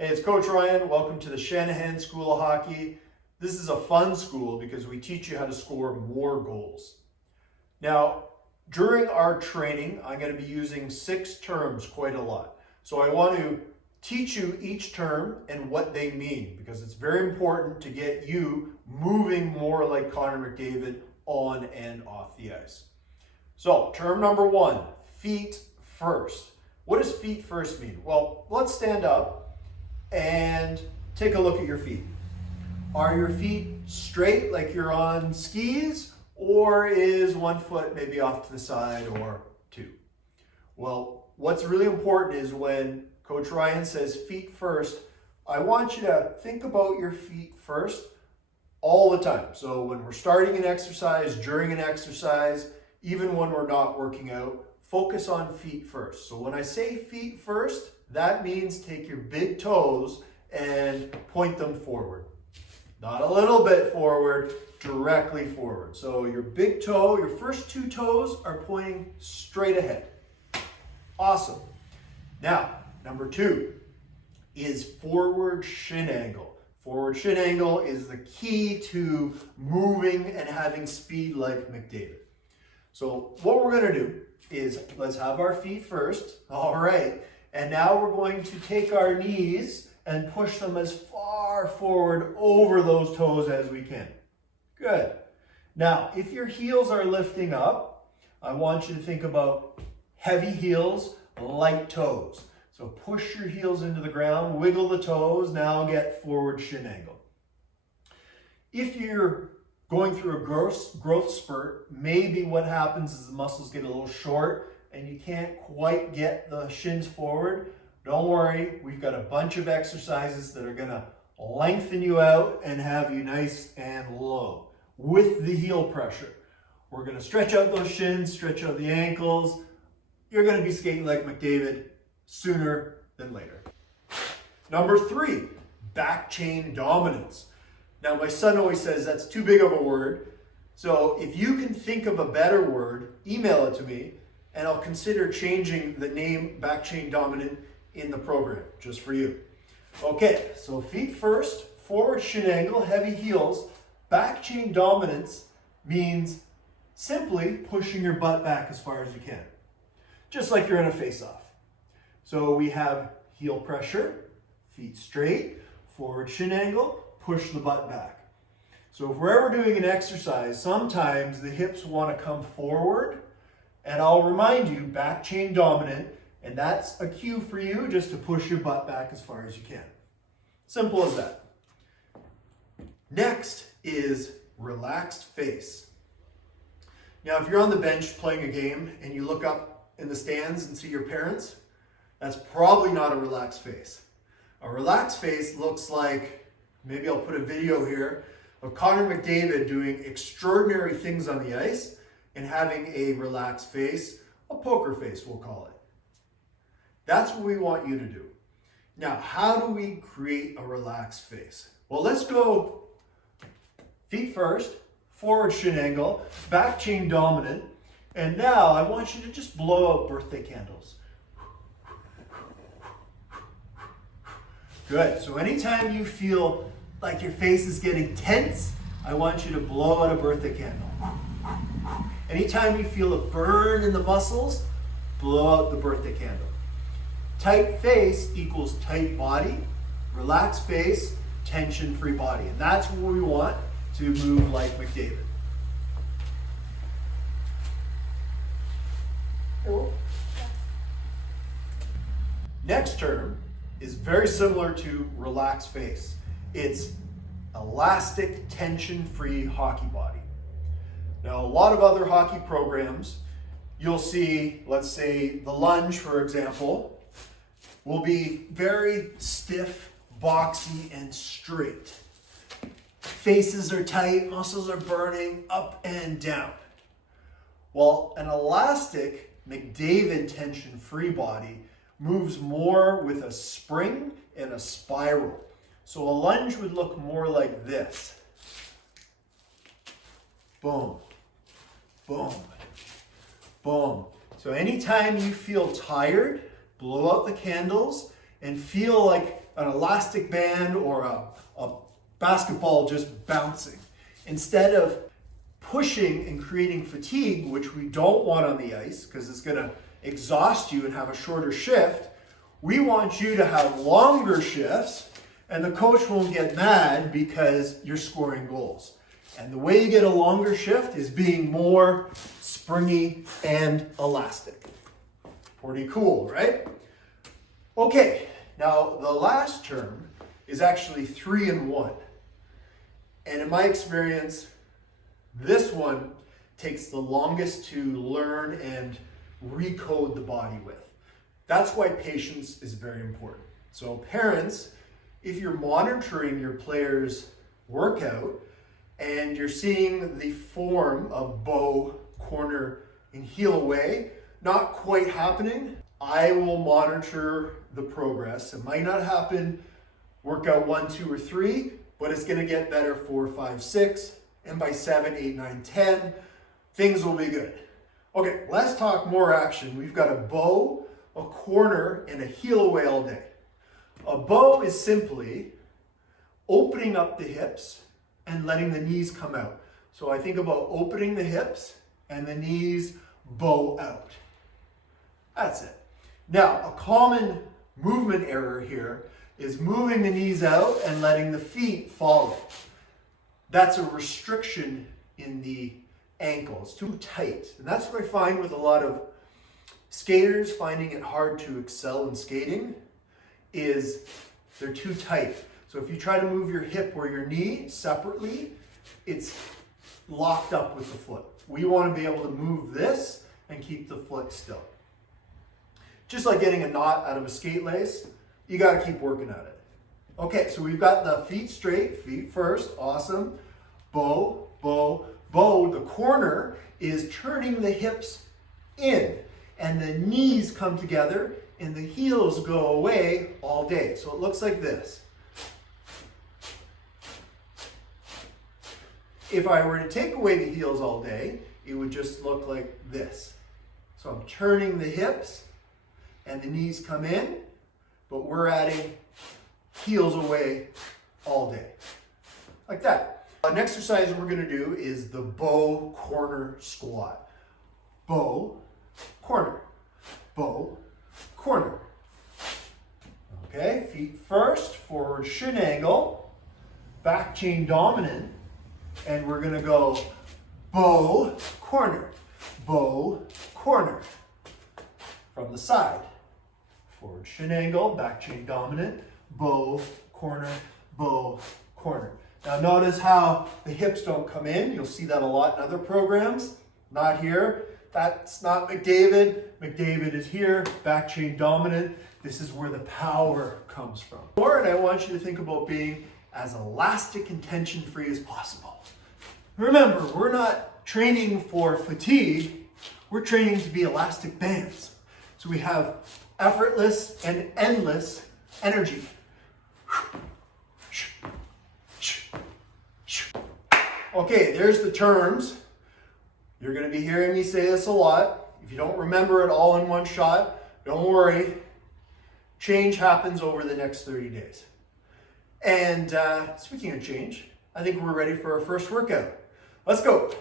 Hey, it's Coach Ryan. Welcome to the Shanahan School of Hockey. This is a fun school because we teach you how to score more goals. Now, during our training, I'm going to be using 6 terms quite a lot. So I want to teach you each term and what they mean because it's very important to get you moving more like Connor McDavid on and off the ice. So, term number 1, feet first. What does feet first mean? Well, let's stand up and take a look at your feet. Are your feet straight like you're on skis, or is one foot maybe off to the side or 2? Well, what's really important is when Coach Ryan says feet first, I want you to think about your feet first all the time. So when we're starting an exercise, during an exercise, even when we're not working out, focus on feet first. So when I say feet first, that means take your big toes and point them forward. Not a little bit forward, directly forward. So your big toe, your first 2 toes are pointing straight ahead. Awesome. Now, number 2 is forward shin angle. Forward shin angle is the key to moving and having speed like McDavid. So what we're going to do is let's have our feet first. All right. And now we're going to take our knees and push them as far forward over those toes as we can. Good. Now, if your heels are lifting up, I want you to think about heavy heels, light toes. So push your heels into the ground, wiggle the toes, now get forward shin angle. If you're going through a growth spurt, maybe what happens is the muscles get a little short and you can't quite get the shins forward. Don't worry, we've got a bunch of exercises that are going to lengthen you out and have you nice and low with the heel pressure. We're going to stretch out those shins, stretch out the ankles. You're going to be skating like McDavid sooner than later. Number 3, back chain dominance. Now, my son always says that's too big of a word. So if you can think of a better word, email it to me, and I'll consider changing the name back chain dominant in the program, just for you. Okay, so feet first, forward shin angle, heavy heels. Back chain dominance means simply pushing your butt back as far as you can, just like you're in a face-off. So we have heel pressure, feet straight, forward shin angle, push the butt back. So if we're ever doing an exercise, sometimes the hips want to come forward, and I'll remind you, back chain dominant, and that's a cue for you just to push your butt back as far as you can. Simple as that. Next is relaxed face. Now, if you're on the bench playing a game and you look up in the stands and see your parents, that's probably not a relaxed face. A relaxed face looks like, maybe I'll put a video here, of Connor McDavid doing extraordinary things on the ice and having a relaxed face, a poker face we'll call it. That's what we want you to do. Now, how do we create a relaxed face? Well, let's go feet first, forward shin angle, back chain dominant, and now I want you to just blow out birthday candles. Good. So anytime you feel like your face is getting tense, I want you to blow out a birthday candle. Anytime you feel a burn in the muscles, blow out the birthday candle. Tight face equals tight body, relaxed face, tension-free body. And that's what we want to move like McDavid. Next term is very similar to relaxed face. It's elastic, tension-free hockey body. Now, a lot of other hockey programs, you'll see, let's say the lunge, for example, will be very stiff, boxy, and straight. Faces are tight, muscles are burning up and down. Well, an elastic, McDavid tension-free body moves more with a spring and a spiral. So a lunge would look more like this. Boom, boom, boom. So anytime you feel tired, blow out the candles and feel like an elastic band or a basketball just bouncing. Instead of pushing and creating fatigue, which we don't want on the ice because it's going to exhaust you and have a shorter shift, we want you to have longer shifts, and the coach won't get mad because you're scoring goals. And the way you get a longer shift is being more springy and elastic. Pretty cool, right? Okay, now the last term is actually 3 in 1. And in my experience, this one takes the longest to learn and recode the body with. That's why patience is very important. So parents, if you're monitoring your player's workout and you're seeing the form of bow, corner, and heel away not quite happening, I will monitor the progress. It might not happen workout 1, 2, or 3, but it's going to get better 4, 5, 6, and by 7, 8, 9, 10, things will be good. Okay, let's talk more action. We've got a bow, a corner, and a heel away all day. A bow is simply opening up the hips and letting the knees come out. So I think about opening the hips and the knees bow out. That's it. Now, a common movement error here is moving the knees out and letting the feet follow. That's a restriction in the ankle. It's too tight. And that's what I find with a lot of skaters finding it hard to excel in skating is they're too tight. So if you try to move your hip or your knee separately, it's locked up with the foot. We want to be able to move this and keep the foot still. Just like getting a knot out of a skate lace, you got to keep working at it. Okay, so we've got the feet straight, feet first, awesome. Bow, bow, bow. The corner is turning the hips in and the knees come together and the heels go away all day. So it looks like this. If I were to take away the heels all day, it would just look like this. So I'm turning the hips and the knees come in, but we're adding heels away all day. Like that. An exercise we're going to do is the bow corner squat. Bow, corner, bow, corner. Okay, feet first, forward shin angle, back chain dominant, and we're going to go bow, corner, from the side. Forward shin angle, back chain dominant, bow, corner, bow, corner. Now notice how the hips don't come in. You'll see that a lot in other programs. Not here. That's not McDavid. McDavid is here, back chain dominant. This is where the power comes from. And I want you to think about being as elastic and tension-free as possible. Remember, we're not training for fatigue. We're training to be elastic bands. So we have effortless and endless energy. Okay, there's the terms. You're going to be hearing me say this a lot. If you don't remember it all in one shot, don't worry. Change happens over the next 30 days. And speaking of change, I think we're ready for our first workout. Let's go.